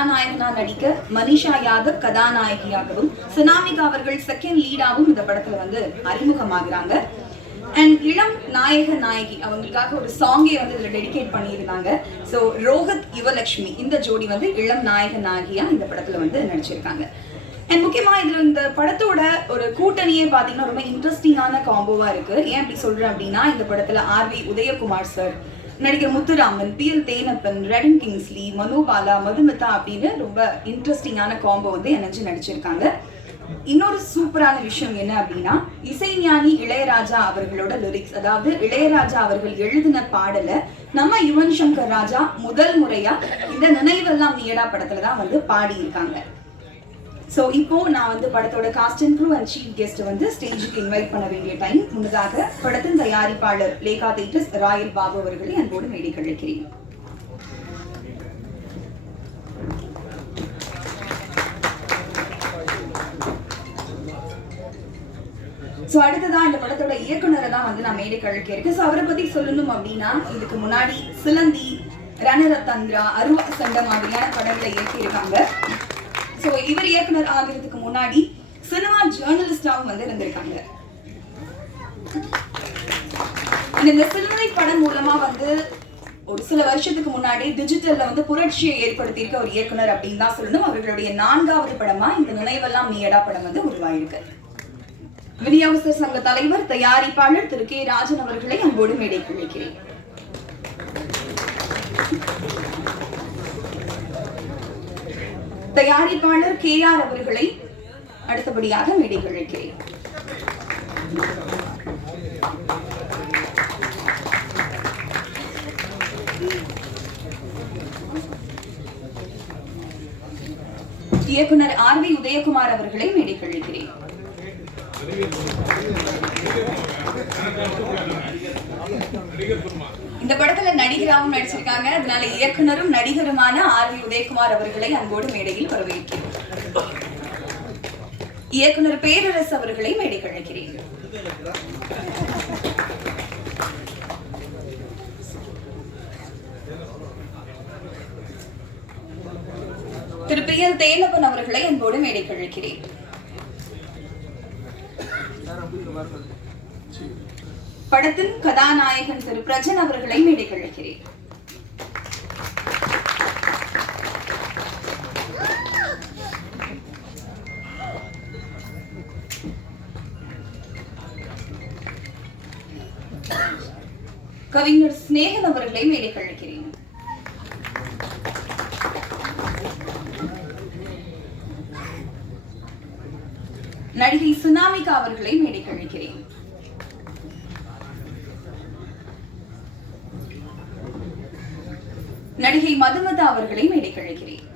கதாநாயகனா நடிக்க மனிஷா யாதவ் கதாநாயகியாகவும் சுனாமிகா அவர்கள் செகண்ட் லீடாகவும் இந்த படத்துல வந்து அறிமுகமாகிறாங்க. அண்ட் இளம் நாயக நாயகி அவங்களுக்காக ஒரு சாங்கே வந்து இதுல டெடிகேட் பண்ணியிருந்தாங்க. ஸோ ரோஹத் யுவலட்சுமி இந்த ஜோடி வந்து இளம் நாயக நாயகியா இந்த படத்துல வந்து நடிச்சிருக்காங்க. அண்ட் முக்கியமா இதுல இந்த படத்தோட ஒரு கூட்டணியே பாத்தீங்கன்னா ரொம்ப இன்ட்ரெஸ்டிங்கான காம்போவா இருக்கு. ஏன் அப்படி சொல்றேன் அப்படின்னா, இந்த படத்துல ஆர்வி உதயகுமார் சார், நடிகர் முத்துராமன், PL தேனப்பன், ரெடன் கிங்ஸ்லி, மனோபாலா, மதுமிதா அப்படின்னு ரொம்ப இன்ட்ரெஸ்டிங்கான காம்போ வந்து இணைஞ்சு நடிச்சிருக்காங்க. இன்னொரு சூப்பரான விஷயம் என்ன அப்படின்னா, இசைஞானி இளையராஜா அவர்களோட லிரிக்ஸ், அதாவது இளையராஜா அவர்கள் எழுதின பாடலை நம்ம யுவன் சங்கர் ராஜா முதல் முறையா இந்த நினைவெல்லாம் நீடா படத்துலதான் வந்து பாடி இருக்காங்க. ஸோ இப்போ நான் வந்து படத்தோட cast and crew and chief guest வந்து ஸ்டேஜுக்கு இன்வைட் பண்ண வேண்டிய டைம். முன்னதாக படத்தின் தயாரிப்பாளர் லேகா தேட்டஸ் ராயல் பாபு அவர்களை அன்போடு மேடை கழிக்கிறேன். ஸோ அடுத்ததான் இந்த படத்தோட இயக்குனரை தான் வந்து நான் மேடை கழிக்க இருக்கேன். ஸோ அவரை பத்தி சொல்லணும் அப்படின்னா, இதுக்கு முன்னாடி சிலந்தி, ரணரத்தந்திரா, அருவா சண்டை மாதிரியான படங்களை இயக்கியிருக்காங்க. ஸோ இவர் இயக்குனர் ஆகிறதுக்கு முன்னாடி சினிமா ஜேர்னலிஸ்டாவும் வந்து இருந்திருக்காங்க. இந்த சிலுவை படம் மூலமா வந்து ஒரு சில வருஷத்துக்கு முன்னாடி டிஜிட்டல்ல வந்து புரட்சியை ஏற்படுத்தியிருக்க ஒரு இயக்குனர் அப்படின்னு தான் சொல்லணும். அவர்களுடைய 4வது படமா இந்த நினைவெல்லாம் நீடா படம் வந்து உருவாயிருக்கு. விநியோகஸ்தர் சங்க தலைவர் தயாரிப்பாளர் திரு K. ராஜன் அவர்களை அன்போடு மேடைக்கு வைக்கிறேன். தயாரிப்பாளர் KR அவர்களை அடுத்தபடியாக மேடைக்கு அழைக்கிறேன். இயக்குனர் RV உதயகுமார் அவர்களை மேடைக்கு அழைக்கிறேன். இந்த படத்துல நடிகராகவும் நடிச்சிருக்காங்க. அதனால இயக்குனரும் நடிகருமான RV உதயகுமார் அவர்களை அன்போடு மேடையில் வரவேற்கிறேன். இயக்குனர் பேரரசு அவர்களை மேடைக்கு அழைக்கிறேன். திரு PL தேனப்பன் அவர்களை அன்போடு மேடைக்கு அழைக்கிறேன். படத்தின் கதாநாயகன் திரு பிரஜன் அவர்களை மேடைக்கு அழைக்கிறேன். கவிஞர் ஸ்நேகன் அவர்களை மேடைக்கு அழைக்கிறேன். நடிகை சுனாமிகா அவர்களை மேடைக்கு அழைக்கிறேன். நடிகை மதுமிதா அவர்களை மேடைக்கு அழைக்கிறேன்.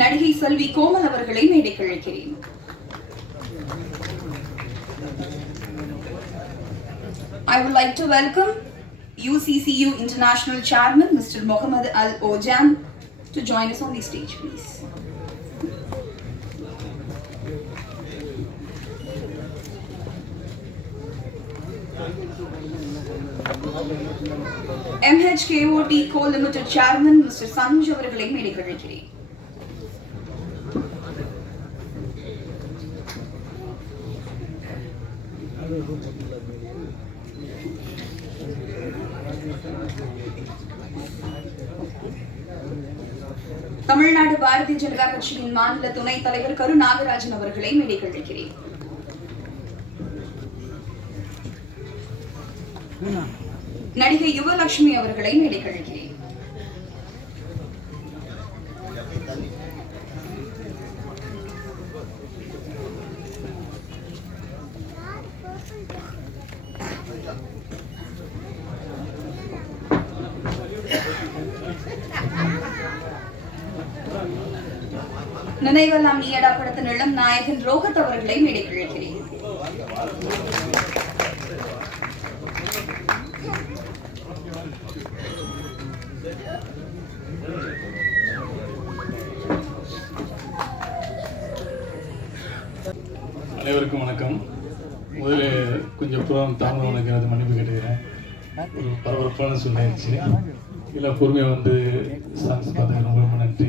நடிகை செல்வி கோமல் அவர்களை மேடைக்கு அழைக்கிறேன். I would like to welcome UCCU International Chairman Mr. Mohammad Al Ojan to join us on the stage, please. MHKOT Co-Limited Chairman Mr. Sanuj அவர்களை மேடைக்கு அழைக்கிறேன். தமிழ்நாடு பாரதிய ஜனதா கட்சியின் மாநில துணைத் தலைவர் கரு நாகராஜன் அவர்களை மேடைக்கு அழைக்கிறேன். நடிகை யுவலட்சுமி அவர்களை மேடைக்கு அழைக்கிறேன். நினைவெல்லாம் நீடா படத்தின் இளம் நாயகன் ரோஹத் அவர்களை மேடைக்கு அழைக்கிறேன். அனைவருக்கும் வணக்கம். முதல்ல கொஞ்சம் தாமதம் எனக்கு அது மன்னிப்பு கேட்டுக்கிறேன். ஒரு பரபரப்பான சூழ்நிலைச்சு எல்லாம் பொறுமையாக வந்து சாங்ஸ் பார்த்தது ரொம்ப ரொம்ப நன்றி.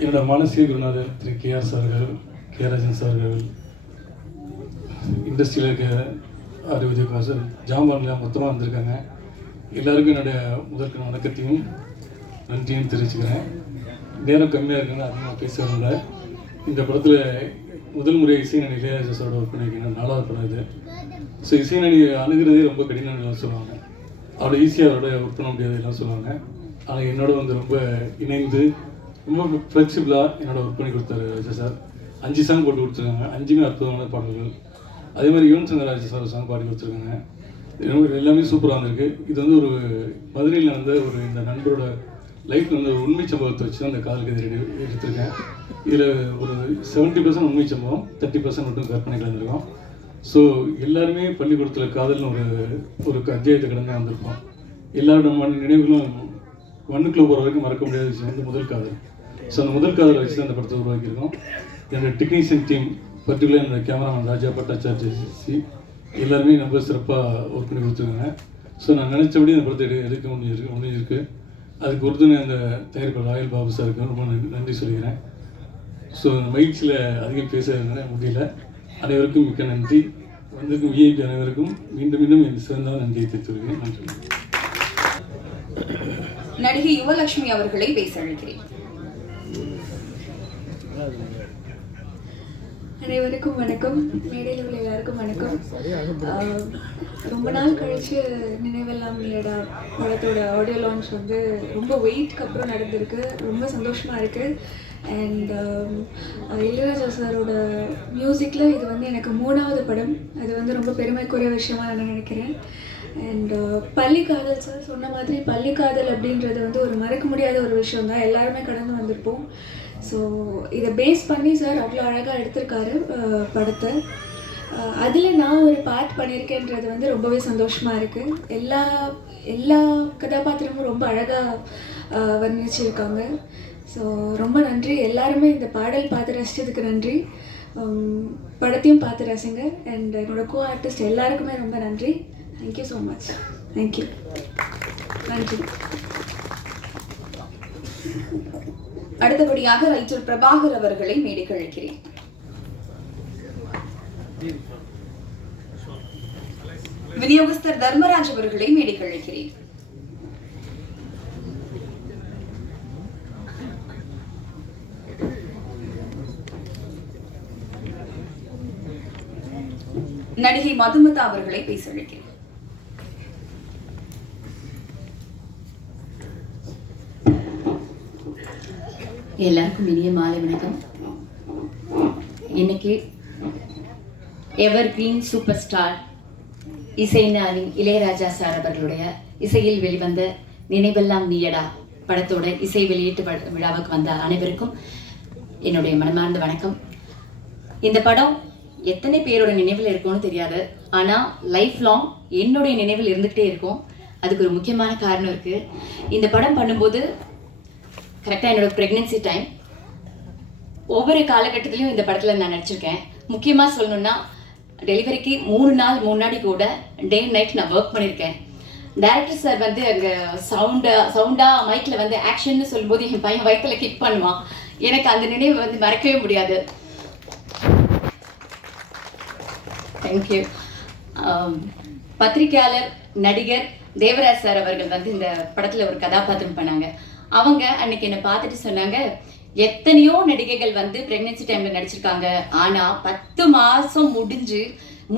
என்னோட மானசீக குருநாதர் திரு KR சார்கள், KRராஜன் சார்கள், இண்டஸ்ட்ரியில் இருக்க விஜயகுமார் சார், ஜாம்பான்லாம் மொத்தமாக வந்திருக்காங்க. எல்லாருக்கும் என்னுடைய முதற்கன வணக்கத்தையும் நன்றியும் தெரிவிச்சுக்கிறேன். நேரம் கம்மியாக இருக்குன்னு அதிகமாக பேசுகிறவங்கள இந்த படத்தில் முதல் முறை இசைஞானி இளையராஜா சாரோட ஒர்க் பண்ணியிருக்கேன். 4வது படம் இது. ஸோ இசைஞானி அணுகிறதே ரொம்ப கடினம்னு சொல்லுவாங்க. அவரோட ஈஸியாக அவரோட ஒர்க் பண்ண முடியாது எல்லாம் சொல்லுவாங்க. ஆனால் என்னோட வந்து ரொம்ப இணைந்து ரொம்ப ஃப்ளெக்சிபிளாக என்னோட ஒர்க் பண்ணி கொடுத்தாரு ராஜா சார். 5 சாங் போட்டு கொடுத்துருக்காங்க. 5மே அற்புதமான பாடல்கள். அதே மாதிரி யுவன் சங்கர் ராஜா சார் சாங் பாடி கொடுத்துருக்காங்க. எல்லாமே சூப்பராக வந்திருக்கு. இது வந்து ஒரு மதுரையில் வந்து ஒரு இந்த நண்பரோட லைஃப்பில் வந்து ஒரு உண்மை சம்பவத்தை வச்சு தான் அந்த காதல் கதை எடுத்திருக்கேன். இதில் ஒரு 70% உண்மை சம்பவம், 30% மட்டும் கற்பனை கலந்துருக்கோம். ஸோ எல்லாருமே பள்ளிக்கூடத்தில் காதல்னு ஒரு அத்தியாயத்தை கடந்து வந்திருக்கோம். எல்லாரோட நினைவுகளும் மண்ணுக்குள்ளே போகிற வரைக்கும் மறக்க முடியாத விஷயம் வந்து முதல் காதல். ஸோ அந்த முதல் காதலை வச்சு தான் அந்த படத்தை உருவாக்கியிருக்கோம். என்னோடய டெக்னீஷியன் டீம், பர்டிகுலர் என்னோடய கேமராமேன் ராஜா பட்டாச்சார்ஜி எல்லாருமே ரொம்ப சிறப்பாக ஒர்க் பண்ணி கொடுத்துருக்காங்க. ஸோ நான் நினச்சபடி அந்த படத்தை எடுக்க முடிஞ்சிருக்கு. அதுக்கு ஒருத்தனை அந்த தயாரிப்பாளர் ராயல் பாபு சாருக்கு ரொம்ப நன்றி சொல்லிக்கிறேன். ஸோ மகிழ்ச்சியில் அதிகம் பேச முடியல. அனைவருக்கும் மிக்க நன்றி. வந்திருக்கும் விஐபி அனைவருக்கும் மீண்டும் மீண்டும் என் சிறந்த நன்றியை தெரிவித்துள்ளேன். நன்றி. நடிகை யுவலட்சுமி அவர்களை பேச அழைக்கிறேன். அனைவருக்கும் வணக்கம். மேடையில் உள்ள எல்லாருக்கும் வணக்கம். ரொம்ப நாள் கழிச்சு நினைவெல்லாம் நீடா படத்தோட ஆடியோ லான்ச் வந்து ரொம்ப வெயிட்க்கு அப்புறம் நடந்திருக்கு. ரொம்ப சந்தோஷமாக இருக்குது. அண்ட் இளையராஜா சாரோட மியூசிக்கில் இது வந்து எனக்கு 3வது படம். அது வந்து ரொம்ப பெருமைக்குரிய விஷயமா நான் நினைக்கிறேன். அண்ட் பள்ளிக்காதல் சார் சொன்ன மாதிரி பள்ளிக்காதல் அப்படின்றது வந்து ஒரு மறக்க முடியாத ஒரு விஷயம் தான். எல்லாருமே கடந்து வந்திருப்போம். ஸோ இதை பேஸ் பண்ணி சார் அவ்வளோ அழகாக எடுத்திருக்காரு படத்தை. அதில் நான் ஒரு பார்ட் பண்ணியிருக்கேன்றது வந்து ரொம்பவே சந்தோஷமாக இருக்குது. எல்லா கதாபாத்திரமும் ரொம்ப அழகாக வர்ணிச்சிருக்காங்க. ஸோ ரொம்ப நன்றி. எல்லாருமே இந்த பாடல் பார்த்து ரசித்ததுக்கு நன்றி. படத்தையும் பார்த்து ரசிங்க. அண்ட் என்னோட கோ ஆர்டிஸ்ட் எல்லாருக்குமே ரொம்ப நன்றி. Thank you so much. தேங்க்யூ. நன்றி. அடுத்தபடியாக ரைட்டர் பிரபாகர் அவர்களை மேடைக்கு அழைக்கிறேன். விநியோகஸ்தர் தர்மராஜ் அவர்களை மேடைக்கு அழைக்கிறேன். நடிகை மதுமிதா அவர்களை பேச அழைக்கிறேன். எல்லாருக்கும் இனிய மாலை வணக்கம். இன்னைக்கு எவர் கிரீன் சூப்பர் ஸ்டார் இசைஞானி இளையராஜா சார் அவர்களுடைய இசையில் வெளிவந்த நினைவெல்லாம் நீயடா படத்தோட இசை வெளியீட்டு விழாவுக்கு வந்த அனைவருக்கும் என்னுடைய மனமார்ந்த வணக்கம். இந்த படம் எத்தனை பேரோட நினைவில் இருக்கும்னு தெரியாது. ஆனால் லைஃப் லாங் என்னுடைய நினைவில் இருந்துகிட்டே இருக்கும். அதுக்கு ஒரு முக்கியமான காரணம் இருக்குது. இந்த படம் பண்ணும்போது கரெக்டாக என்னோட ப்ரெக்னென்சி டைம். ஒவ்வொரு காலகட்டத்திலையும் இந்த படத்தில் நான் நடிச்சிருக்கேன். முக்கியமாக சொல்லணுன்னா டெலிவரிக்கு 3 நாள் முன்னாடி கூட டே நைட் நான் ஒர்க் பண்ணியிருக்கேன். டைரக்டர் சார் வந்து அங்கே சவுண்டாக மைக்கில் வந்து ஆக்ஷன்னு சொல்லும்போது என் பையன் வயிற்றில் கிக் பண்ணுவான். எனக்கு அந்த நினைவு வந்து மறக்கவே முடியாது. தேங்க்யூ. பத்திரிகையாளர் நடிகர் தேவராஜ் சார் அவர்கள் வந்து இந்த படத்தில் ஒரு கதாபாத்திரம் பண்ணாங்க. அவங்க அன்னைக்கு என்னை பார்த்துட்டு சொன்னாங்க, எத்தனையோ நடிகைகள் வந்து ப்ரெக்னென்சி டைமில் நடிச்சிருக்காங்க, ஆனால் 10 மாதம் முடிஞ்சு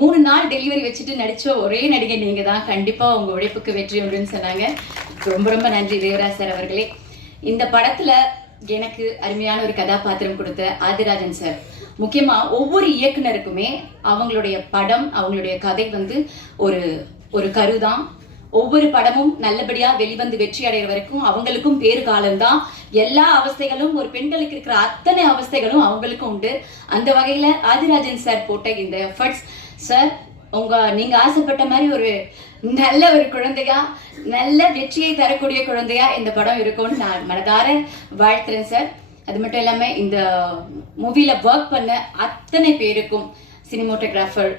3 நாள் டெலிவரி வச்சுட்டு நடித்த ஒரே நடிகை நீங்கள் தான். கண்டிப்பாக உங்கள் உழைப்புக்கு வெற்றி உண்டுன்னு சொன்னாங்க. ரொம்ப ரொம்ப நன்றி தேவராஜ் சார் அவர்களே. இந்த படத்தில் எனக்கு அருமையான ஒரு கதாபாத்திரம் கொடுத்த ஆதிராஜன் சார். முக்கியமாக ஒவ்வொரு இயக்குனருக்குமே அவங்களுடைய படம், அவங்களுடைய கதை வந்து ஒரு கருதான். ஒவ்வொரு படமும் நல்லபடியாக வெளிவந்து வெற்றி அடைகிற வரைக்கும் அவங்களுக்கும் பேறு காலம்தான். எல்லா அவஸ்தைகளும் ஒரு பெண்களுக்கு இருக்கிற அத்தனை அவஸ்தைகளும் அவங்களுக்கும் உண்டு. அந்த வகையில் ஆதிராஜன் சார் போட்ட இந்த எஃபர்ட்ஸ் சார், நீங்கள் ஆசைப்பட்ட மாதிரி ஒரு நல்ல ஒரு குழந்தையா, நல்ல வெற்றியை தரக்கூடிய குழந்தையா இந்த படம் இருக்கும்னு நான் மனதார வாழ்த்துறேன் சார். அது மட்டும் இல்லாமல் இந்த மூவியில் ஒர்க் பண்ண அத்தனை பேருக்கும், சினிமோட்டோகிராஃபர்,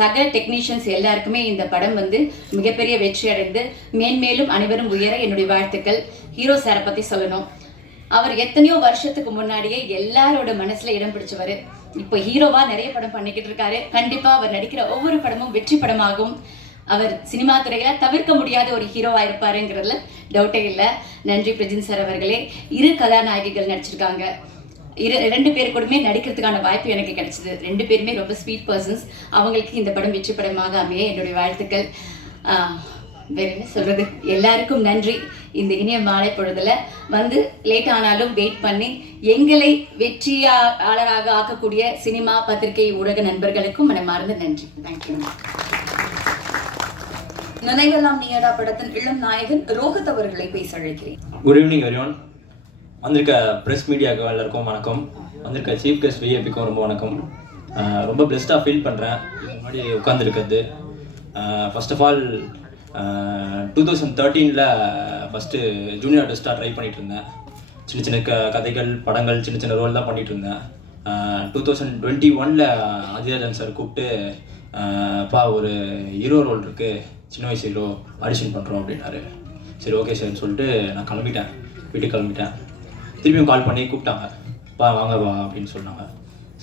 சக டெக்னீஷியன்ஸ் எல்லாருக்குமே இந்த படம் வந்து மிகப்பெரிய வெற்றி அடைந்து மேன்மேலும் அனைவரும் உயர என்னுடைய வாழ்த்துக்கள். ஹீரோ சாரை பற்றி சொல்லணும். அவர் எத்தனையோ வருஷத்துக்கு முன்னாடியே எல்லாரோட மனசுல இடம் பிடிச்சவர். இப்போ ஹீரோவா நிறைய படம் பண்ணிக்கிட்டு இருக்காரு. கண்டிப்பா அவர் நடிக்கிற ஒவ்வொரு படமும் வெற்றி படமாகும். அவர் சினிமா துறையில தவிர்க்க முடியாத ஒரு ஹீரோவா இருப்பாருங்கிறதுல டவுட்டே இல்லை. நன்றி பிரஜின் சார் அவர்களே. 2 கதாநாயகிகள் நடிச்சிருக்காங்க. 2 பேர் கூடமே நடிக்கிறதுக்கான வாய்ப்பு எனக்கு கிடைச்சிது. 2 பேருமே ரொம்ப ஸ்வீட் பர்சன்ஸ். அவங்களுக்கு இந்த படம் வெற்றி படமாக அமைய என்னுடைய வாழ்த்துக்கள். வேற என்ன சொல்றது, எல்லாருக்கும் நன்றி. இந்த இனிய மாலை பொழுதுல வந்து லேட் ஆனாலும் வெயிட் பண்ணி எங்களை வெற்றியாளராக ஆக்கக்கூடிய சினிமா, பத்திரிகை, ஊடக நண்பர்களுக்கும் மனமார்ந்த நன்றி. தேங்க்யூ. நினைவெல்லாம் நீயடா படத்தின் இளம் நாயகன் ரோஹித் அவர்களை பேச அழைக்கிறேன். Good evening everyone. வந்திருக்க ப்ரெஸ் மீடியாவுக்கு எல்லாருக்கும் வணக்கம். வந்திருக்க சீஃப் கெஸ்ட் விஐபிக்கும் ரொம்ப வணக்கம். ரொம்ப பிளெஸ்டாக ஃபீல் பண்ணுறேன் முன்னாடி உட்காந்துருக்கிறது. First of all 2013 first junior ஆர்டிஸ்டாக ட்ரை பண்ணிகிட்டு இருந்தேன். சின்ன சின்ன கதைகள், படங்கள், சின்ன சின்ன ரோல் தான் பண்ணிகிட்டு இருந்தேன். 2021 ஆதிராஜன் சார் கூப்பிட்டு, அப்பா ஒரு ஹீரோ ரோல் இருக்குது, சின்ன வயசு ஹீரோ, ஆடிஷன் பண்ணுறோம் அப்படின்னாரு. சரி ஓகே சார்னு சொல்லிட்டு நான் கிளம்பிட்டேன், வீட்டுக்கு கிளம்பிட்டேன். திரும்பியும் கால் பண்ணி கூப்பிட்டாங்க, பா வாங்க வா அப்படின்னு சொன்னாங்க.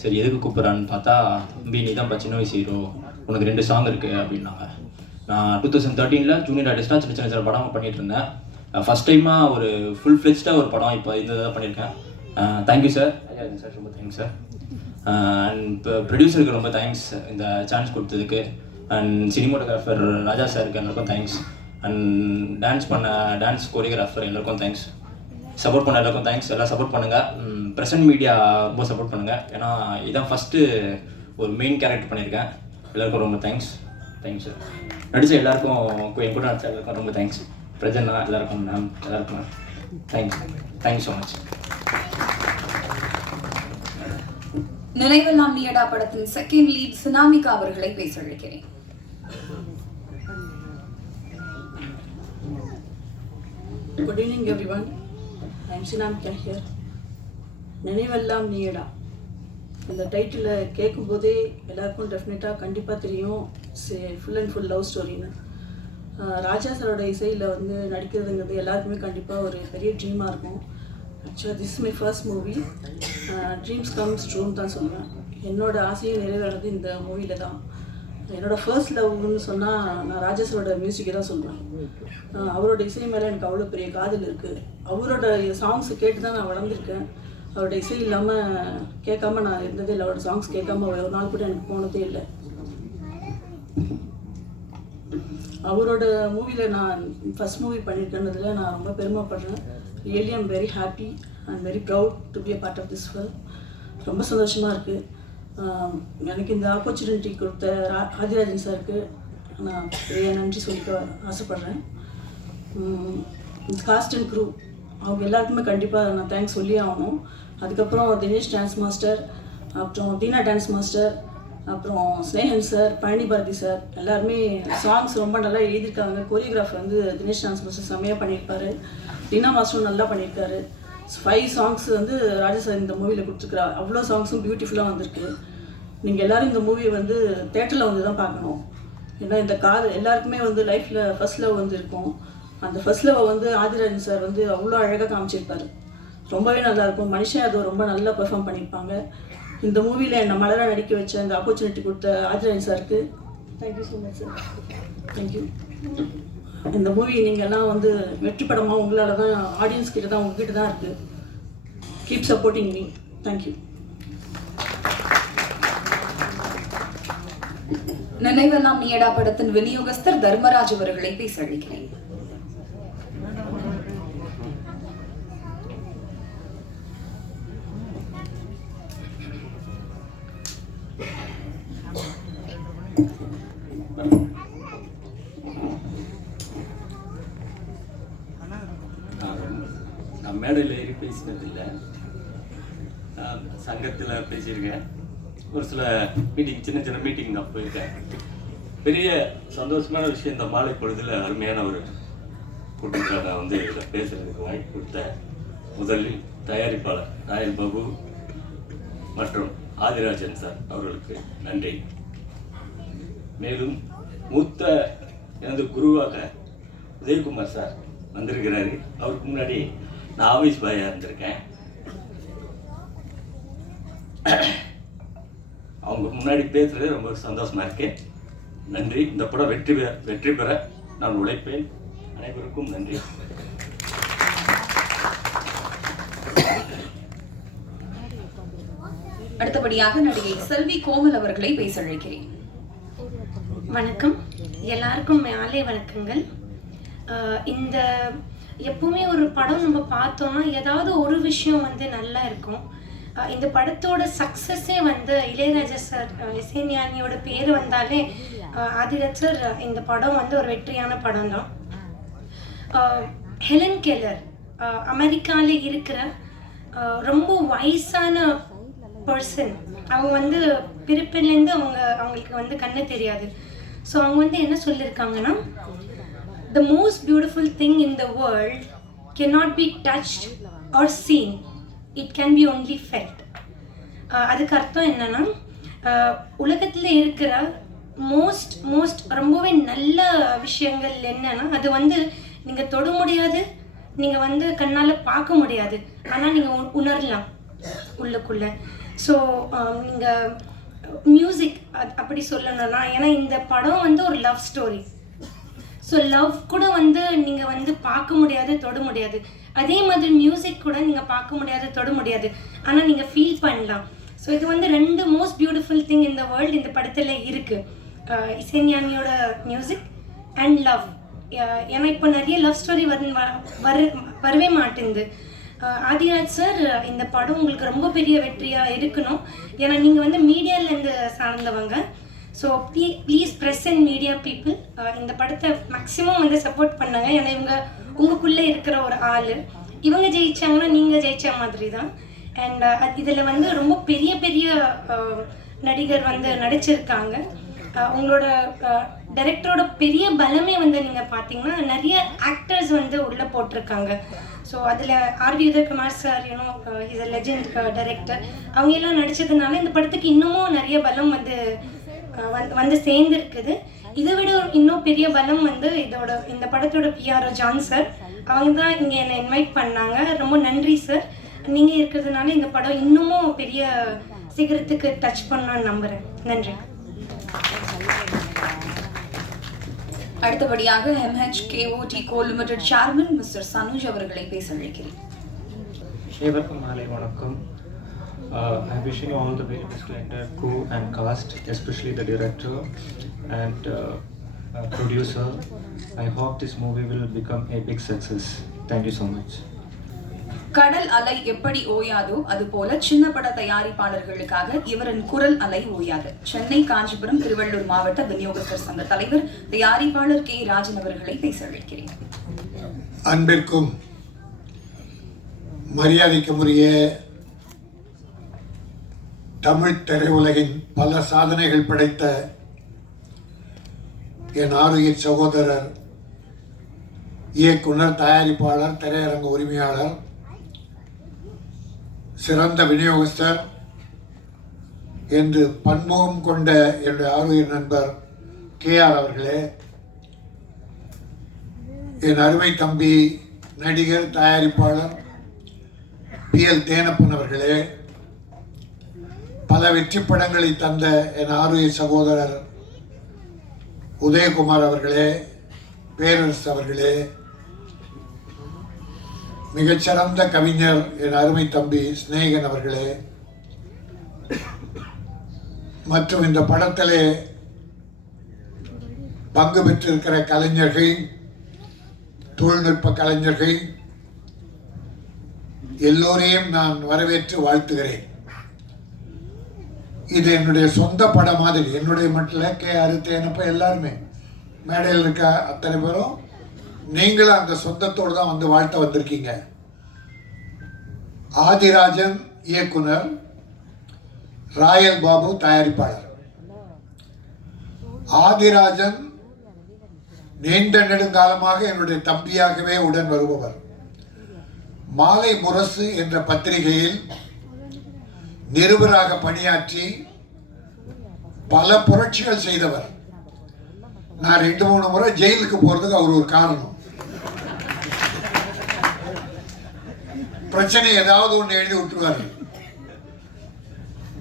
சரி எதுக்கு கூப்பிட்றான்னு பார்த்தா, தம்பி நீ தான்ப்பா சின்ன வயசு ஹீரோ, உனக்கு 2 சாங் இருக்குது அப்படின்னாங்க. நான் 2013 ஜூனியர் ஆர்டிஸ்டாக சின்ன சின்ன படம் பண்ணிகிட்டு இருந்தேன். ஃபஸ்ட் டைமாக ஒரு ஃபுல் ஃப்ளெஜ்டாக ஒரு படம் இப்போ இந்த இதாக பண்ணியிருக்கேன். Thank you sir. சார் ரொம்ப தேங்க்ஸ் சார். அண்ட் இப்போ ப்ரொடியூசருக்கு ரொம்ப தேங்க்ஸ் இந்த சான்ஸ் கொடுத்ததுக்கு. அண்ட் சினிமோட்டோகிராஃபர் ராஜா சாருக்கு எல்லாருக்கும் தேங்க்ஸ். அண்ட் டான்ஸ் கோரியோகிராஃபர் எல்லாருக்கும் தேங்க்ஸ். சப்போர்ட் பண்ண எல்லாருக்கும் தேங்க்ஸ். எல்லாம் சப்போர்ட் பண்ணுங்கள். ப்ரெசன்ட் மீடியா ரொம்ப சப்போர்ட் பண்ணுங்கள். ஏன்னா இதான் ஃபஸ்ட்டு ஒரு மெயின் கேரக்டர் பண்ணியிருக்கேன். எல்லாருக்கும் ரொம்ப தேங்க்ஸ். Thank you sir. நடித்த எல்லாருக்கும், என் கூட நடிச்ச எல்லாருக்கும் ரொம்ப தேங்க்ஸ். பிரஜன்னா எல்லாருக்கும், மேம் எல்லாருக்கும் தேங்க்ஸ். Thank you so much. நினைவெல்லாம் நீயடா படத்தின் செகண்ட் லீட் சுனாமிகா அவர்களை பேச அழைக்கிறேன். Good evening everyone. I am Sunamika here. நினைவெல்லாம் நீயடா இந்த டைட்டில் கேட்கும்போதே எல்லாருக்கும் டெஃபினட்டாக கண்டிப்பாக தெரியும் ஃபுல் அண்ட் ஃபுல் லவ் ஸ்டோரின்னு. ராஜா சாரோட இசையில் வந்து நடிக்கிறதுங்கிறது எல்லாருக்குமே கண்டிப்பாக ஒரு பெரிய ட்ரீமாக இருக்கும். ஆக்சுவலாக this my first movie. Dreams comes ட்ரூன்னு தான் சொல்லுவேன். என்னோடய ஆசையும் நிறைவேறது இந்த மூவியில் தான். என்னோடய ஃபர்ஸ்ட் லவ்னு சொன்னால் நான் ராஜா சாரோட மியூசிக்கை தான் சொல்லுவேன். அவரோட இசை மேலே எனக்கு அவ்வளோ பெரிய காதல் இருக்குது. அவரோட சாங்ஸை கேட்டு தான் நான் வளர்ந்துருக்கேன். அவரோட இசை இல்லாமல் கேட்காம நான் இருந்ததே இல்லை. அவரோட சாங்ஸ் கேட்காம ஒரு நாள் கூட எனக்கு போனதே இல்லை. அவரோட மூவியில் நான் ஃபஸ்ட் மூவி பண்ணியிருக்கேன்றதுல நான் ரொம்ப பெருமைப்படுறேன். Really I'm very happy and very proud to be a part of this film. ரொம்ப சந்தோஷமாக இருக்குது. எனக்கு இந்த ஆப்பர்ச்சுனிட்டி கொடுத்த ஆதிராஜன் சாருக்கு நான் பெரிய நன்றி சொல்லிக்க ஆசைப்பட்றேன். காஸ்ட் அண்ட் க்ரூ அவங்க எல்லாருக்குமே கண்டிப்பாக நான் தேங்க்ஸ் சொல்லி ஆகணும். அதுக்கப்புறம் தினேஷ் டான்ஸ் மாஸ்டர், அப்புறம் தீனா டான்ஸ் மாஸ்டர், அப்புறம் ஸ்னேகன் சார், பழனி பாரதி சார் எல்லாருமே சாங்ஸ் ரொம்ப நல்லா எழுதியிருக்காங்க. கோரியோகிராஃபர் வந்து தினேஷ் டான்ஸ் மாஸ்டர் செம்மையாக பண்ணியிருப்பாரு. தீனா மாஸ்டரும் நல்லா பண்ணியிருக்காரு. 5 சாங்ஸ் வந்து ராஜா சார் இந்த மூவியில் கொடுத்துருக்குறா. அவ்வளோ சாங்ஸும் பியூட்டிஃபுல்லாக வந்திருக்கு. நீங்கள் எல்லோரும் இந்த மூவியை வந்து தேட்டரில் வந்து தான் பார்க்கணும். ஏன்னா இந்த எல்லாருக்குமே வந்து லைஃப்பில் ஃபர்ஸ்ட் லவ் வந்து இருக்கும். அந்த ஃபர்ஸ்ட் லவ் வந்து ஆதிராஜன் சார் வந்து அவ்வளோ அழகாக காமிச்சிருப்பாரு. ரொம்பவே நல்லாயிருக்கும். மனுஷன் அதை ரொம்ப நல்லா பெர்ஃபார்ம் பண்ணியிருப்பாங்க. இந்த மூவியில் என்னை மலராக நடிக்க வச்ச இந்த ஆப்பர்ச்சுனிட்டி கொடுத்த ஆதிராஜன் சாருக்கு thank you so much sir. Thank you. இந்த மூவி நீங்கள்லாம் வந்து வெற்றி படமாக உங்களால் தான், ஆடியன்ஸ் கிட்ட தான், உங்ககிட்ட தான் இருக்குது. Keep supporting me. தேங்க்யூ. நினைவெல்லாம் நீயடா படத்தின் விநியோகஸ்தர் தர்மராஜ் அவர்களை பேச அழைக்கிறேன். நான் மேடையில் ஏறி பேசினதில்லை, சங்கத்தில் பேசியிருக்கேன். ஒரு சில மீட்டிங், சின்ன சின்ன மீட்டிங் நான் போயிருக்கேன். பெரிய சந்தோஷமான விஷயம் இந்த மாலை பொழுதில் அருமையான ஒரு கூட்டத்தில் நான் வந்து இதில் பேசுகிறதுக்கு வாய்ப்பு கொடுத்த முதலில் தயாரிப்பாளர் ராயல் பாபு மற்றும் ஆதிராஜன் சார் அவர்களுக்கு நன்றி. மேலும் மூத்த எனது குருவாக உதயகுமார் சார் வந்திருக்கிறாரு. அவருக்கு முன்னாடி நான் ஆஃபீஸ் பாயாக இருந்திருக்கேன். அவங்க முன்னாடி பேசுகிறது ரொம்ப சந்தோஷமாக இருக்கு. நன்றி. இந்த படம் வெற்றி பெற நான் உழைப்பேன். அனைவருக்கும் நன்றி. அடுத்தபடியாக நடிகை செல்வி கோமல் அவர்களை பேச அழைக்கிறேன். வணக்கம், எல்லாருக்கும் மாலை வணக்கங்கள். இந்த எப்பவுமே ஒரு படம் நம்ம பார்த்தோம்னா ஏதாவது ஒரு விஷயம் வந்து நல்லா இருக்கும். இந்த படத்தோட சக்ஸஸே வந்து இளையராஜா சார், இசைஞானியோட பேர் வந்தாலே ஆதிராஜ் சார், இந்த படம் வந்து ஒரு வெற்றியான படம் தான். ஹெலன் கெல்லர் அமெரிக்காவில் இருக்கிற ரொம்ப வயசான பர்சன். அவங்க வந்து பிறப்பிலேருந்து அவங்களுக்கு வந்து கண்ணு தெரியாது. ஸோ அவங்க வந்து என்ன சொல்லியிருக்காங்கன்னா, the most beautiful thing in the world cannot be touched or seen, it can be only felt. அதுக்கு அர்த்தம் என்னன்னா, உலகத்தில் இருக்கிற மோஸ்ட் ரொம்பவே நல்ல விஷயங்கள் என்னன்னா, அது வந்து நீங்கள் தொட முடியாது, நீங்கள் வந்து கண்ணால் பார்க்க முடியாது, ஆனால் நீங்கள் உணரலாம் உள்ளுக்குள்ள. ஸோ நீங்கள் மியூசிக் அப்படி சொல்லணும்னா, ஏன்னா இந்த படம் வந்து ஒரு லவ் ஸ்டோரி. ஸோ லவ் கூட வந்து நீங்கள் வந்து பார்க்க முடியாது, தொட முடியாது. அதே மாதிரி மியூசிக் கூட நீங்கள் பார்க்க முடியாது, தொட முடியாது, ஆனால் நீங்கள் ஃபீல் பண்ணலாம். ஸோ இது வந்து ரெண்டு மோஸ்ட் பியூட்டிஃபுல் திங் இந்த வேர்ல்டு இந்த படத்தில் இருக்குது. இசைஞானியோட மியூசிக் அண்ட் லவ். ஏன்னா இப்போ நிறைய லவ் ஸ்டோரி வரவே மாட்டேங்குது. ஆதிராஜ் சார், இந்த படம் உங்களுக்கு ரொம்ப பெரிய வெற்றியாக இருக்கணும். ஏன்னா நீங்கள் வந்து மீடியாவிலேருந்து சார்ந்தவங்க. So please press and media people இந்த படத்தை மேக்ஸிமம் வந்து சப்போர்ட் பண்ணாங்க. ஏன்னா இவங்க உங்களுக்குள்ளே இருக்கிற ஒரு ஆள். இவங்க ஜெயிச்சாங்கன்னா நீங்கள் ஜெயிச்ச மாதிரி தான். அண்ட் இதில் வந்து ரொம்ப பெரிய பெரிய நடிகர் வந்து நடிச்சிருக்காங்க. உங்களோட டைரக்டரோட பெரிய பலமே வந்து நீங்கள் பார்த்தீங்கன்னா நிறைய ஆக்டர்ஸ் வந்து உள்ளே போட்டிருக்காங்க. ஸோ அதில் RV Udhayakumar sir, is a legend director. அவங்க எல்லாம் நடித்ததுனால இந்த படத்துக்கு இன்னமும் நிறைய பலம் வந்து சேர்ந்துருக்குது. இதை விட இன்னும் பெரிய பலம் வந்து இந்த படத்தோட பிஆர்ஓ ஜான் சார், அவங்க தான் இங்கே என்னை இன்வைட் பண்ணாங்க. ரொம்ப நன்றி சார். நீங்கள் இருக்கிறதுனால இந்த படம் இன்னமும் பெரிய சிகரத்துக்கு டச் பண்ணணும்னு நம்புகிறேன். நன்றி. அடுத்தபடியாக MHKOT Co Limited chairman mister Sanuj அவர்களை பேச அழைக்கிறேன். அனைவருக்கும் மாலை வணக்கம். I'm wishing you all the very best to entire crew and cast, especially the director and producer. I hope this movie will become a big success. Thank you so much. கடல் அலை எப்படி ஓயாதோ அதுபோல சின்ன பட தயாரிப்பாளர்களுக்காக இவரின் குரல் அலை ஓயாது. சென்னை, காஞ்சிபுரம், திருவள்ளூர் மாவட்ட விநியோகஸ்தர் சங்க தலைவர் தயாரிப்பாளர் கே ராஜன் அவர்களை பேச அழைக்கிறேன். அன்பிற்கும் மரியாதைக்குரிய தமிழ் திரையுலகின் பல சாதனைகள் படைத்த என் ஆரோக்கிய சகோதரர், இயக்குனர், தயாரிப்பாளர், திரையரங்க உரிமையாளர், சிறந்த விநியோகஸ்தர் என்று பன்முகம் கொண்ட என்னுடைய ஆரோக்கிய நண்பர் KR அவர்களே, என் அருமை தம்பி நடிகர், தயாரிப்பாளர் PL தேனப்பன் அவர்களே, பல வெற்றி படங்களை தந்த என் ஆரோக்கிய சகோதரர் உதயகுமார் அவர்களே, பேரரசு அவர்களே, மிகச்சிறந்த கவிஞர் என் அருமை தம்பி ஸ்நேகன் அவர்களே, மற்றும் இந்த படத்திலே பங்கு பெற்றிருக்கிற கலைஞர்கள், தொழில்நுட்ப கலைஞர்கள் எல்லோரையும் நான் வரவேற்று வாழ்த்துகிறேன். இது என்னுடைய சொந்த படம் மாதிரி. என்னுடைய மட்டும் KR தேனப்ப எல்லாருமே மேடையில் இருக்க அத்தனை பேரும் நீங்களும் அந்த சொந்தத்தோடு தான் வந்து வாழ்த்த வந்திருக்கீங்க. ஆதிராஜன் இயக்குனர், ராயல் பாபு தயாரிப்பாளர். ஆதிராஜன் நீண்ட நெடுங்காலமாக என்னுடைய தம்பியாகவே உடன் வருபவர். மாலை முரசு என்ற பத்திரிகையில் நிருபராக பணியாற்றி பல புரட்சிகள் செய்தவர். நான் 2-3 முறை ஜெயிலுக்கு போறதுக்கு அவர் ஒரு காரணம். பிரச்சனை ஏதாவது ஒன்று எழுதி விட்டுருவாரு.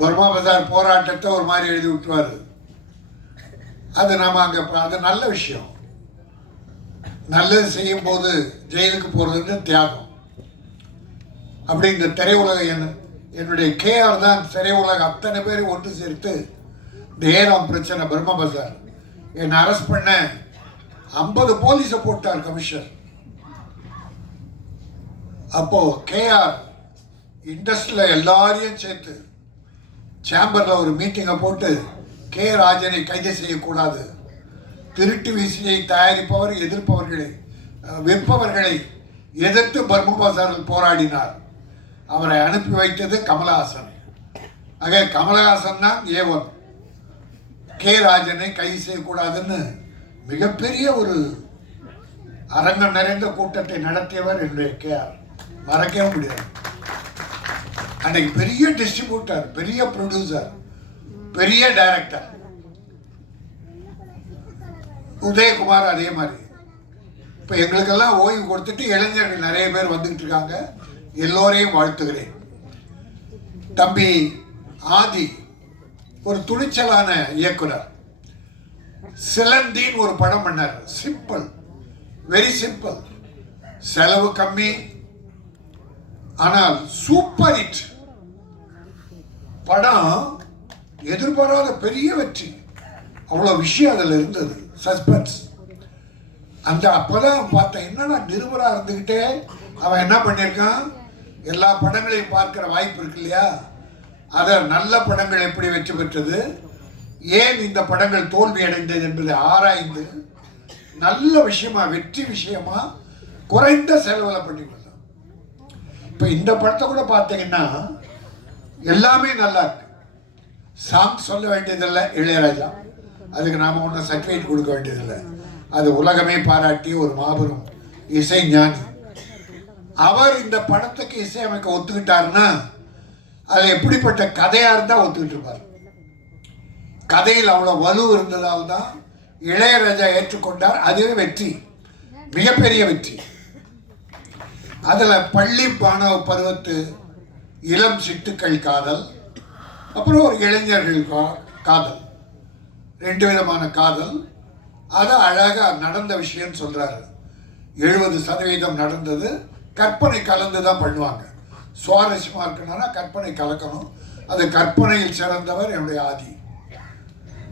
பர்மா பஜார் போராட்டத்தை ஒரு மாதிரி எழுதி விட்டுருவாரு. அது நாம அங்க அது நல்ல விஷயம். நல்லது செய்யும் போது ஜெயிலுக்கு போறதுன்னு தியாகம். அப்படி இந்த திரையுலக என்னுடைய கேஆர் தான் திரையுலக அத்தனை பேரை ஒன்று சேர்த்து இந்த ஏராம் பிரச்சனை பர்மா பஜார் என்னை அரெஸ்ட் பண்ண 50 போலீஸை போட்டார் கமிஷனர். அப்போ கேஆர் இண்டஸ்ட்ரியில் எல்லாரையும் சேர்த்து சேம்பரில் ஒரு மீட்டிங்கை போட்டு கே ராஜனை கைது செய்யக்கூடாது, திருட்டு விசியை தயாரிப்பவர் எதிர்ப்பவர்களை விற்பவர்களை எதிர்த்து பர்மா பஜாரில் போராடினார். அவரை அனுப்பி வைத்தது கமலஹாசன். ஆக கமலஹாசன் தான் A1, கே ராஜனை கைது செய்யக்கூடாதுன்னு மிகப்பெரிய ஒரு அரங்கம் நிறைந்த கூட்டத்தை நடத்தியவர் என்னுடைய கேஆர். மறக்கவே முடியாது. அன்னைக்கு பெரிய டிஸ்ட்ரிபியூட்டர், பெரிய ப்ரொடியூசர், பெரிய டைரக்டர். உதயகுமார் அதே மாதிரி. இப்போ எங்களுக்கெல்லாம் ஓய்வு கொடுத்துட்டு இளைஞர்கள் நிறைய பேர் வந்துகிட்டு இருக்காங்க. எல்லோரையும் வாழ்த்துகிறேன். தம்பி ஆதி ஒரு துணிச்சலான இயக்குனர். சிலந்தின்னு ஒரு படம் பண்ணார். சிம்பிள், வெரி சிம்பிள், செலவு கம்மி, ஆனால் சூப்பர் ஹிட் படம். எதிர்பாராத பெரிய வெற்றி. அவ்வளோ விஷயம் அதில் இருந்தது, சஸ்பென்ஸ். அந்த அப்போதான் பார்த்தேன், என்னன்னா நிருபராக இருந்துக்கிட்டே அவன் என்ன பண்ணியிருக்கான், எல்லா படங்களையும் பார்க்குற வாய்ப்பு இருக்கு இல்லையா, அதை நல்ல படங்கள் எப்படி வெற்றி பெற்றது, ஏன் இந்த படங்கள் தோல்வி அடைந்தது என்பதை ஆராய்ந்து நல்ல விஷயமா, வெற்றி விஷயமா குறைந்த செலவில் பண்ணிக்கலாம். இப்போ இந்த படத்தை கூட பார்த்தீங்கன்னா எல்லாமே நல்லா இருக்கு. சாங் சொல்ல வேண்டியதில்லை, இளையராஜா, அதுக்கு நாம் ஒன்றும் சர்டிஃபிகேட் கொடுக்க வேண்டியதில்லை. அது உலகமே பாராட்டி ஒரு மாபெரும் இசை ஞானி. அவர் இந்த படத்துக்கு இசையமைக்க ஒத்துக்கிட்டாருன்னா அது எப்படிப்பட்ட கதையாக இருந்தால் ஒத்துக்கிட்டு இருப்பார். கதையில் அவ்வளோ வலு இருந்ததால் தான் இளையராஜா ஏற்றுக்கொண்டார். அதுவே வெற்றி, மிகப்பெரிய வெற்றி. அதில் பள்ளி மாணவ பருவத்து இளம் சிட்டுக்கள் காதல், அப்புறம் ஒரு இளைஞர்கள் காதல், 2 விதமான காதல். அதை அழகாக நடந்த விஷயம் சொல்கிறாரு. 70% நடந்தது. கற்பனை கலந்து தான் பண்ணுவாங்க. சுவாரஸ்யமாக இருக்கணும்னா கற்பனை கலக்கணும். அது கற்பனையில் சிறந்தவர் என்னுடைய ஆதி.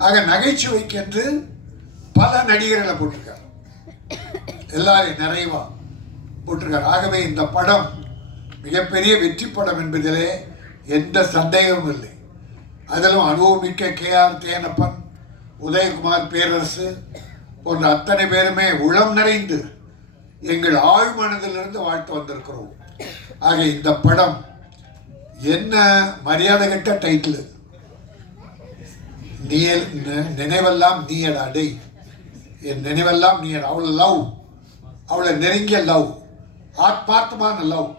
ஆக நகைச்சுவைக்கென்று பல நடிகர்களை போட்டிருக்கார், எல்லாரையும் நிறைவா போட்டிருக்கார். ஆகவே இந்த படம் மிகப்பெரிய வெற்றி படம் என்பதிலே எந்த சந்தேகமும் இல்லை. அதிலும் அனுபவமிக்க கேஆர் தேனப்பன், உதயகுமார் பேரரசு போன்ற அத்தனை பேருமே உளம் நிறைந்து எங்கள் ஆழ்மனதிலிருந்து வாழ்த்து வந்திருக்கிறோம். ஆக இந்த படம் என்ன மரியாதை கட்ட டைட்டில், நீ நினைவெல்லாம் நீயடா டே, என் நினைவெல்லாம் நீயடா. அவளை லவ், அவளை நெருங்கிய லவ், ஆத்மார்த்தமான லவ்,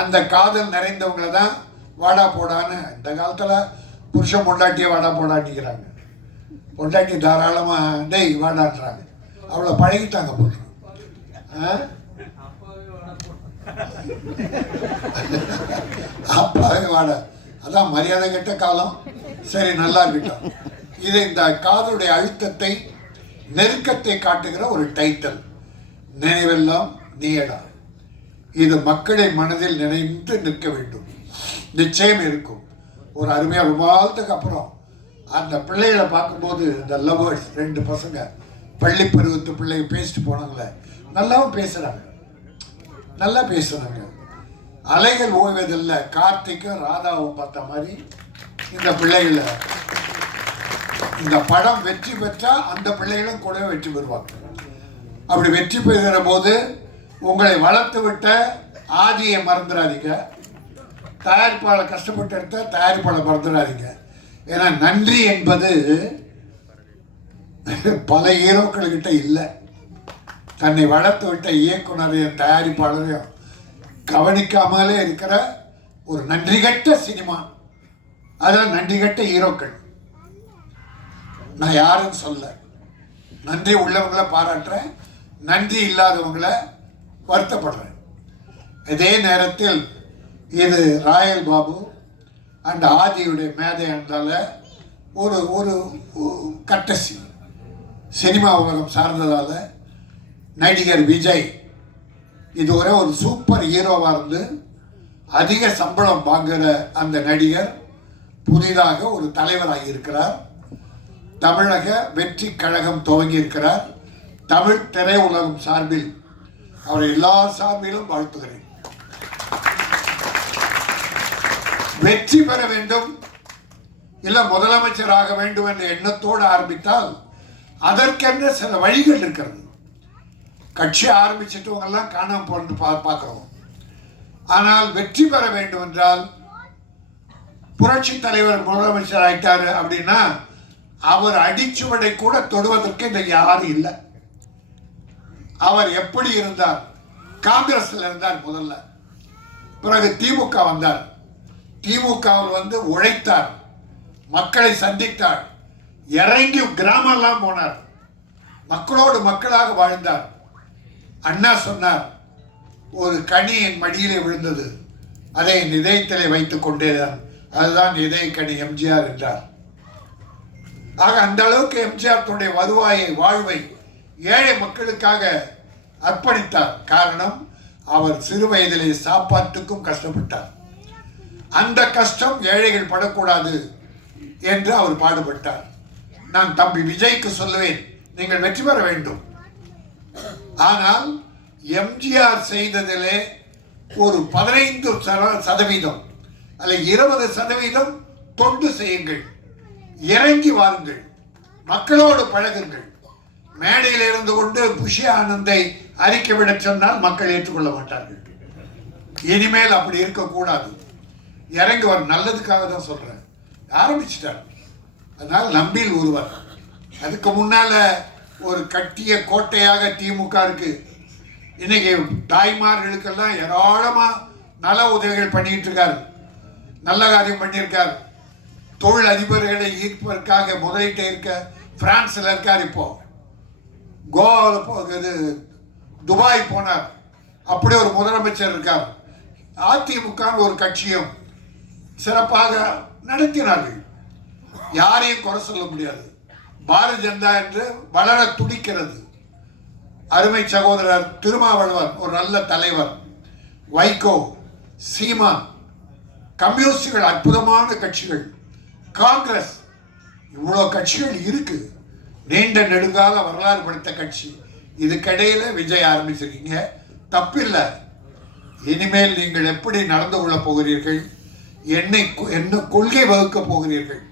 அந்த காதல் நிறைந்தவங்களை தான் வாடா போடான்னு. இந்த காலத்தில் புருஷன் பொண்டாட்டியை வாடா போடாட்டிக்கிறாங்க. பொண்டாட்டி தாராளமாக டேய் வாடான்றாங்க. அவளை பழகிட்டாங்க போட்டு. அப்பாவே வாட, அதான் மரியாதை கெட்ட காலம். சரி, நல்லா இருக்கட்டும். இது இந்த காதலுடைய அழுத்தத்தை, நெருக்கத்தை காட்டுகிற ஒரு டைட்டில், நினைவெல்லாம் நீயடா. இது மக்களின் மனதில் நினைந்து நிற்க வேண்டும். நிச்சயம் இருக்கும். ஒரு அருமையாக ரொம்ப காலத்துக்கு அப்புறம் அந்த பிள்ளைகளை பார்க்கும்போது, இந்த லவர்ஸ் 2 பசங்க பள்ளி பருவத்து பிள்ளைங்க பேசிட்டு போனாங்களே, நல்லாவும் பேசுகிறாங்க, நல்லா பேசுகிறாங்க. அலைகள் ஓய்வதில்லை. கார்த்திக்கும் ராதாவும் பார்த்த மாதிரி இந்த பிள்ளைகளை, இந்த படம் வெற்றி பெற்றால் அந்த பிள்ளைகளும் கூட வெற்றி பெறுவாங்க. அப்படி வெற்றி பெறுகிற போது உங்களை வளர்த்து விட்ட ஆதியை மறந்துடாதீங்க. தயாரிப்பாளர் கஷ்டப்பட்டு எடுத்த தயாரிப்பாளர் மறந்துடாதீங்க. ஏன்னா நன்றி என்பது பல ஹீரோக்கள்கிட்ட இல்லை. தன்னை வளர்த்து விட்ட இயக்குனரையும் தயாரிப்பாளரையும் கவனிக்காமலே இருக்கிற ஒரு நன்றிகட்ட சினிமா. அதான் நன்றிகட்ட ஹீரோக்கள். நான் யாரும் சொல்ல, நன்றி உள்ளவங்களை பாராட்டுறேன், நன்றி இல்லாதவங்களை வருத்தப்படுறேன். இதே நேரத்தில் இது ராயல் பாபு அண்ட் ஆதியுடைய மேதை என்றால ஒரு ஒரு கட்டசி சினிமா உலகம் சார்ந்ததால் நடிகர் விஜய் இதுவரை ஒரு சூப்பர் ஹீரோவாக இருந்து அதிக சம்பளம் வாங்குகிற அந்த நடிகர் புதிதாக ஒரு தலைவராக இருக்கிறார். தமிழக வெற்றி கழகம் துவங்கி இருக்கிறார். தமிழ் திரையுலகம் சார்பில் அவரை எல்லா சார்பிலும் வாழ்த்துகிறேன். வெற்றி பெற வேண்டும், இல்லை முதலமைச்சராக வேண்டும் என்ற எண்ணத்தோடு ஆரம்பித்தால் அதற்கென்ற சில வழிகள் இருக்கிறது. கட்சி ஆரம்பிச்சிட்டவங்கெல்லாம் காணாம போட்டு பார்க்கிறோம். ஆனால் வெற்றி பெற வேண்டும் என்றால் புரட்சி தலைவர் முதலமைச்சர் ஆயிட்டாரு அப்படின்னா அவர் அடிச்சுவடை கூட தொடுவதற்கு இந்த யாரும் இல்லை. அவர் எப்படி இருந்தார்? காங்கிரஸ்ல இருந்தார் முதல்ல, பிறகு திமுக வந்தார். திமுகவில் உழைத்தார், மக்களை சந்தித்தார், இறங்கி கிராமம்லாம் போனார், மக்களோடு மக்களாக வாழ்ந்தார். அண்ணா சொன்னார், ஒரு கனி என் மடியிலே விழுந்தது, அதை என் இதயத்திலே வைத்துக் கொண்டேதான், அதுதான் இதய கனி எம்ஜிஆர் என்றார். ஆக அந்த அளவுக்கு எம்ஜிஆர் தன்னுடைய வருவாயை வாழ்வை ஏழை மக்களுக்காக அர்ப்பணித்தார். காரணம், அவர் சிறு வயதிலே சாப்பாட்டுக்கும் கஷ்டப்பட்டார். அந்த கஷ்டம் ஏழைகள் படக்கூடாது என்று அவர் பாடுபட்டார். நான் தம்பி விஜய்க்கு சொல்லுவேன், நீங்கள் வெற்றி பெற வேண்டும். ஆனால் எம்ஜிஆர் செய்ததிலே ஒரு 15% அல்ல 20% தொண்டு செய்யுங்கள், இறங்கி வாருங்கள், மக்களோடு பழகுங்கள். மேடையில் இருந்து கொண்டு புஷி ஆனந்தை அறிக்கை விட சொன்னால் மக்கள் ஏற்றுக்கொள்ள மாட்டார்கள். இனிமேல் அப்படி இருக்கக்கூடாது. இறங்கி வர நல்லதுக்காக தான் சொல்றேன். ஆரம்பிச்சிட்டார். அதனால் நம்பில் ஒருவர். அதுக்கு முன்னால ஒரு கட்டிய கோட்டையாக திமுக இருக்கு. இன்னைக்கு தாய்மார்களுக்கெல்லாம் ஏராளமா நல உதவிகள் பண்ணிட்டு இருக்காரு, நல்ல காரியம் பண்ணியிருக்கார். தொழில் அதிபர்களை ஈர்ப்பதற்காக முதலீட்டை இருக்க பிரான்ஸ்ல இருக்கார். இப்போ கோவாவில் துபாய் போனார், அப்படி ஒரு முதலமைச்சர் இருக்கார். அதிமுக ஒரு கட்சியும் சிறப்பாக நடத்தினார்கள். யாரையும் குறை சொல்ல முடியாது. பாரதிய ஜனதா என்று வளர துடிக்கிறது. அருமை சகோதரர் திருமாவளவன் ஒரு நல்ல தலைவர், வைகோ, சீமான், கம்யூனிஸ்டுகள் அற்புதமான கட்சிகள், காங்கிரஸ், இவ்வளோ கட்சிகள் இருக்கு. நீண்ட நெடுங்கால வரலாறு படைத்த கட்சி. இதுக்கிடையில விஜய் ஆரம்பிச்சிருக்கீங்க, தப்பில்லை. இனிமேல் நீங்கள் எப்படி நடந்து கொள்ள போகிறீர்கள், என்ன கொள்கை வகுக்க போகிறீர்கள்,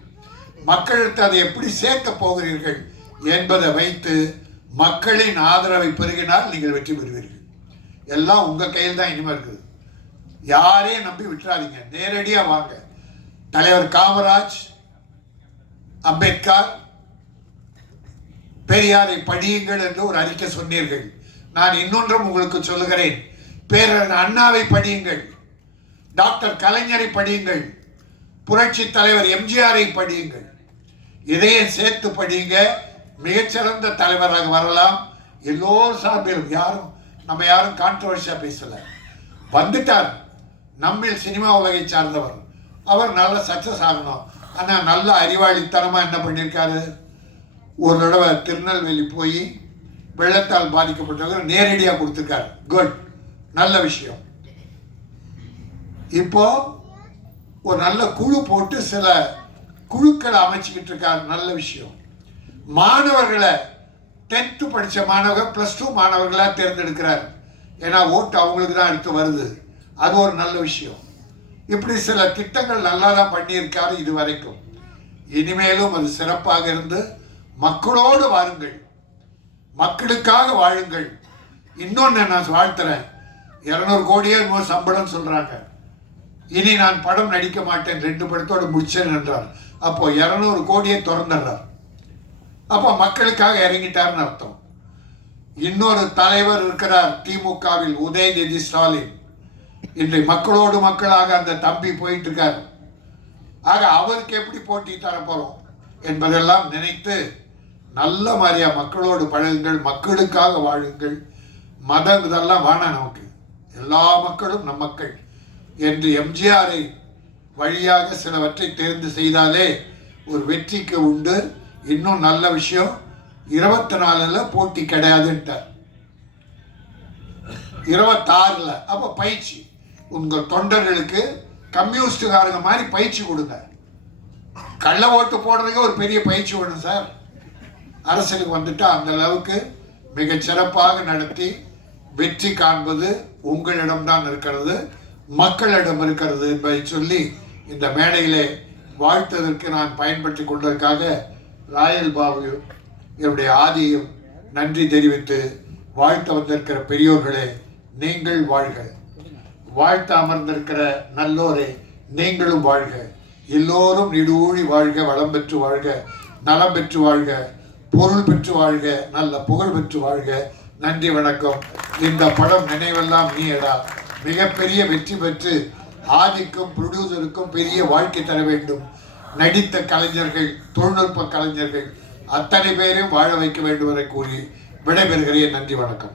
மக்களுக்கு அதை எப்படி சேர்க்க போகிறீர்கள் என்பதை வைத்து மக்களின் ஆதரவை பெருகினால் நீங்கள் வெற்றி பெறுவீர்கள். எல்லாம் உங்கள் கையில் தான் இனிமே இருக்குது. யாரையும் நம்பி விட்டுறாதீங்க, நேரடியாக வாங்க. தலைவர் காமராஜ், அம்பேத்கர், பெரியாரை படியுங்கள் என்று ஒரு அறிக்கை சொன்னீர்கள். நான் இன்னொன்றும் உங்களுக்கு சொல்லுகிறேன், பேரறிஞர் அண்ணாவை படியுங்கள், டாக்டர் கலைஞரை படியுங்கள், புரட்சி தலைவர் எம்ஜிஆரை படியுங்கள். இதையும் சேர்த்து படியுங்க. மிகச்சிறந்த தலைவராக வரலாம். எல்லோரும் சார்பிலும் நம்ம யாரும் கான்ட்ரவர்சியா பேசல. வந்துட்டார், நம்மில் சினிமா உலகை சார்ந்தவர், அவர் நல்ல சக்சஸ் ஆகணும். ஆனால் நல்ல அறிவாளித்தனமா என்ன பண்ணியிருக்காரு, ஒரு தடவை திருநெல்வேலி போய் வெள்ளத்தால் பாதிக்கப்பட்டவர்கள் நேரடியாக கொடுத்துருக்காரு. குட், நல்ல விஷயம். இப்போ ஒரு நல்ல குழு போட்டு சில குழுக்களை அமைச்சுக்கிட்டு இருக்காரு, நல்ல விஷயம். மாணவர்களை 10th படித்த மாணவர்கள் +2 மாணவர்களாக தேர்ந்தெடுக்கிறார். ஏன்னா ஓட்டு அவங்களுக்கு தான் அடுத்து வருது. அது ஒரு நல்ல விஷயம். இப்படி சில திட்டங்கள் நல்லா தான் பண்ணியிருக்காரு இது வரைக்கும். இனிமேலும் அது சிறப்பாக இருந்து மக்களோடு வாருங்கள், மக்களுக்காக வாழுங்கள். இன்னொன்று நான் வாழ்த்துறேன், 200 கோடியே சம்பளம் சொல்றாங்க. இனி நான் படம் நடிக்க மாட்டேன், 2 படத்தோடு முடிச்சேன் என்றார். அப்போ 200 கோடியை திறந்துடுறார். அப்போ மக்களுக்காக இறங்கிட்டார்னு அர்த்தம். இன்னொரு தலைவர் இருக்கிறார் திமுகவில், உதயநிதி ஸ்டாலின். இன்று மக்களோடு மக்களாக அந்த தம்பி போயிட்டு இருக்கார். ஆக அவருக்கு எப்படி போட்டி தரப்போறோம் என்பதெல்லாம் நினைத்து நல்ல மாதிரியா மக்களோடு பழகுங்கள், மக்களுக்காக வாழுங்கள். மதம் இதெல்லாம் வேணாம், நமக்கு எல்லா மக்களும் நம் மக்கள் என்று எம்ஜிஆரை வழியாக சிலவற்றை தேர்ந்து செய்தாலே ஒரு வெற்றிக்கு உண்டு. இன்னும் நல்ல விஷயம், 24ல் போட்டி கிடையாதுன்ட்டார், 26ல். அப்போ பயிற்சி உங்கள் தொண்டர்களுக்கு கம்யூனிஸ்டுக்காரங்க மாதிரி பயிற்சி கொடுங்க. கள்ள ஓட்டு போடுறதுக்கு ஒரு பெரிய பயிற்சி வேணும் சார். அரசியலுக்கு வந்துட்டா அந்த அளவுக்கு மிகச் சிறப்பாக நடத்தி வெற்றி காண்பது உங்களிடம்தான் இருக்கிறது, மக்களிடம் இருக்கிறது என்பதை சொல்லி இந்த மேடையிலே வாழ்த்ததற்கு நான் பயன்படுத்தி கொண்டதற்காக ராயல் பாபு என்னுடைய ஆதியும் நன்றி தெரிவித்து, வாழ்த்த வந்திருக்கிற பெரியோர்களே நீங்கள் வாழ்க, வாழ்த்த அமர்ந்திருக்கிற நல்லோரே நீங்களும் வாழ்க, எல்லோரும் நிடூழி வாழ்க, வளம் பெற்று வாழ்க, நலம் பெற்று வாழ்க, பொருள் பெற்று வாழ்க, நல்ல புகழ் பெற்று வாழ்க. நன்றி, வணக்கம். இந்த படம் நினைவெல்லாம் நீடா மிகப்பெரிய வெற்றி பெற்று ஆதிக்கும் ப்ரொடியூசருக்கும் பெரிய வாழ்க்கை தர வேண்டும். நடித்த கலைஞர்கள், தொழில்நுட்ப கலைஞர்கள் அத்தனை பேரையும் வாழ வைக்க வேண்டும் என கூறி விடைபெறுகிறேன். நன்றி, வணக்கம்.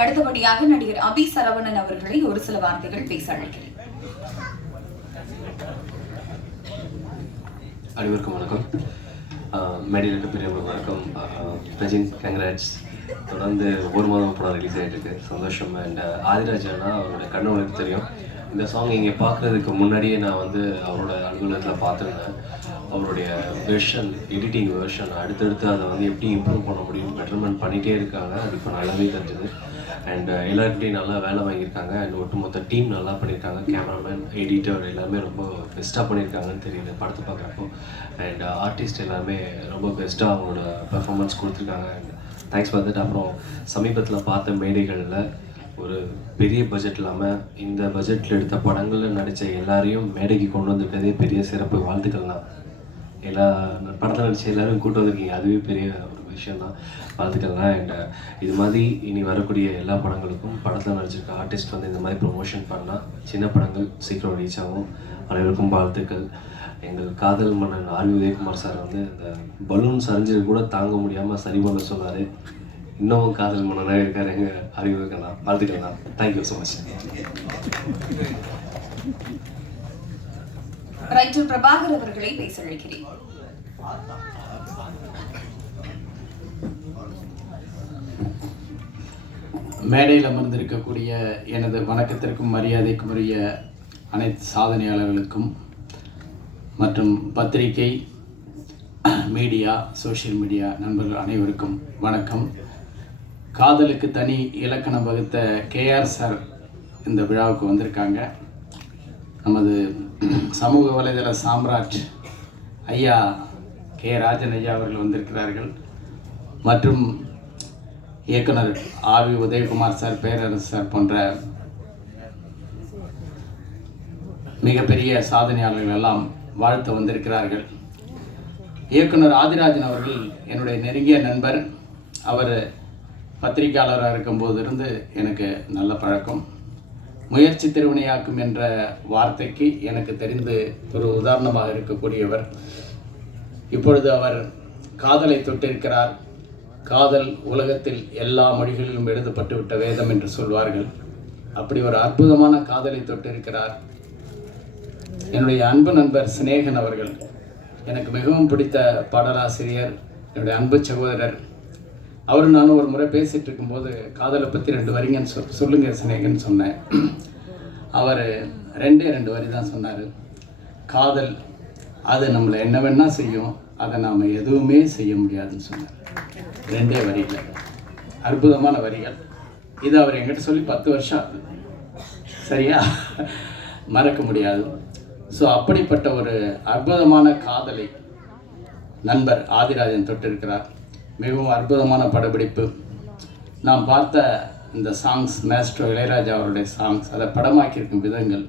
அடுத்தபடியாக நடிகர் அபி சரவணன் அவர்களை ஒரு சில வார்த்தைகள் பேச அழைக்கிறேன். அனைவருக்கும் வணக்கம். மேடையில் இருக்க பெரியவங்களுக்கு வணக்கம். ரஜின் கங்க்ராட்ஸ். தொடர்ந்து ஒரு மாதம் படம் ரிலீஸ் ஆகிட்டு இருக்கு, சந்தோஷம். அண்ட் ஆதிராஜ் அண்ணா அவரோட கண்ணவனுக்கு தெரியும். இந்த சாங் இங்கே பார்க்குறதுக்கு முன்னாடியே நான் வந்து அவரோட அலுவலகத்தில் பார்த்துருந்தேன். அவருடைய வெர்ஷன், எடிட்டிங் வெர்ஷன் அடுத்தடுத்து அதை வந்து எப்படி இம்ப்ரூவ் பண்ண முடியும், பெட்டர்மெண்ட் பண்ணிகிட்டே இருக்காங்க. அது இப்போ நல்லாவே தெரிஞ்சது. அண்ட் எல்லாருக்கிட்டையும் நல்லா வேலை வாங்கியிருக்காங்க. அண்ட் ஒட்டுமொத்த டீம் நல்லா பண்ணியிருக்காங்க. கேமராமேன், எடிட்டர் எல்லாமே ரொம்ப பெஸ்ட்டாக பண்ணியிருக்காங்கன்னு தெரியுது படத்தை பார்க்குறப்போ. அண்ட் ஆர்டிஸ்ட் எல்லாமே ரொம்ப பெஸ்ட்டாக அவங்களோட பெர்ஃபார்மன்ஸ் கொடுத்துருக்காங்க. And thanks for that. அப்புறம் சமீபத்தில் பார்த்த மேடைகளில் ஒரு பெரிய பட்ஜெட் இல்லாமல் இந்த பட்ஜெட்டில் எடுத்த படங்களில் நடித்த எல்லாரையும் மேடைக்கு கொண்டு வந்திருக்கதே பெரிய சிறப்பு. வாழ்த்துக்கள் தான். எல்லா படத்தில் நடித்த எல்லாரும் கூட்டு வந்திருக்கீங்க, அதுவே பெரிய ஒரு விஷயந்தான். வாழ்த்துக்கள் தான். அண்ட் இது மாதிரி இனி வரக்கூடிய எல்லா படங்களுக்கும் படத்தில் நடிச்சிருக்க ஆர்டிஸ்ட் வந்து இந்த மாதிரி ப்ரொமோஷன் பண்ணால் சின்ன படங்கள் சீக்கிரம் ரீச் ஆகும். அனைவருக்கும் வாழ்த்துக்கள். எங்கள் காதல் மன்னன் ஆர் உதயகுமார் சார் வந்து இந்த பலூன் சரிஞ்சது கூட தாங்க முடியாமல் சரி பண்ண சொன்னார். இன்னமும் காதல் மன்னனாக இருக்கார் எங்கள் அறிவுக்கண்ணா. வாழ்த்துக்கள் தான். Thank you so much. Writer Prabhakar அவர்களை பேச அழைக்கிறேன். மேடையில் அமர்ந்திருக்கக்கூடிய எனது வணக்கத்திற்கும் மரியாதைக்கும் உரிய அனைத்து சாதனையாளர்களுக்கும் மற்றும் பத்திரிகை, மீடியா, சோஷியல் மீடியா நண்பர்கள் அனைவருக்கும் வணக்கம். காதலுக்கு தனி இலக்கணம் வகுத்த கேஆர் சார் இந்த விழாவுக்கு வந்திருக்காங்க. நமது சமூக வலைதள சாம்ராட் ஐயா கே ராஜன் ஐயா அவர்கள் வந்திருக்கிறார்கள். மற்றும் இயக்குனர் ஆர் உதயகுமார் சார், பேரரசு சார் போன்ற மிகப்பெரிய சாதனையாளர்கள் எல்லாம் வாழ்த்து வந்திருக்கிறார்கள். இயக்குனர் ஆதிராஜன் அவர்கள் என்னுடைய நெருங்கிய நண்பர். அவர் பத்திரிகையாளராக இருக்கும்போது இருந்து எனக்கு நல்ல பழக்கம். முயற்சி திருவினையாக்கும் என்ற வார்த்தைக்கு எனக்கு தெரிந்து ஒரு உதாரணமாக இருக்கக்கூடியவர். இப்பொழுது அவர் காதலை தொட்டிருக்கிறார். காதல் உலகத்தில் எல்லா மொழிகளிலும் எழுதப்பட்டு விட்ட வேதம் என்று சொல்வார்கள். அப்படி ஒரு அற்புதமான காதலை தொட்டிருக்கிறார். என்னுடைய அன்பு நண்பர் சினேகன் அவர்கள் எனக்கு மிகவும் பிடித்த பாடலாசிரியர், என்னுடைய அன்பு சகோதரர். அவர் நானும் ஒரு முறை பேசிகிட்டு இருக்கும்போது காதலை பற்றி 2 வரிங்கன்னு சொல்லுங்க சினேகன் சொன்னேன். அவர் 2 வரி தான் சொன்னார். காதல் அது நம்மளை என்ன வேணால் செய்யும், அதை நாம் எதுவுமே செய்ய முடியாதுன்னு சொன்னார். 2 வரிகள், அற்புதமான வரிகள். இது அவர் என்கிட்ட சொல்லி 10 வருஷம் ஆகுது. சரியா, மறக்க முடியாது. ஸோ அப்படிப்பட்ட ஒரு அற்புதமான காதலை நண்பர் ஆதிராஜன் தொட்டிருக்கிறார். மிகவும் அற்புதமான படப்பிடிப்பு. நாம் பார்த்த இந்த சாங்ஸ், மேஸ்ட்ரோ இளையராஜா அவருடைய சாங்ஸ், அதை படமாக்கியிருக்கும் விதங்கள்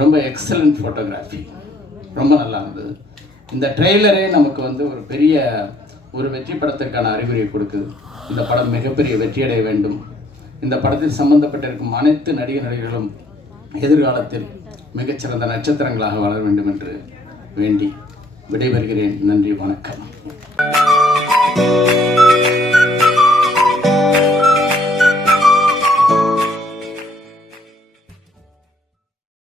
ரொம்ப எக்ஸலண்ட் ஃபோட்டோகிராஃபி, ரொம்ப நல்லா இருந்தது. இந்த ட்ரெய்லரே நமக்கு வந்து ஒரு பெரிய ஒரு வெற்றி படத்திற்கான அறிகுறியை கொடுக்குது. இந்த படம் மிகப்பெரிய வெற்றியடைய வேண்டும். இந்த படத்தில் சம்பந்தப்பட்டிருக்கும் அனைத்து நடிகர்களும் எதிர்காலத்தில் மிகச்சிறந்த நட்சத்திரங்களாக வளர வேண்டும் என்று வேண்டி விடைபெறுகிறேன். நன்றி, வணக்கம்.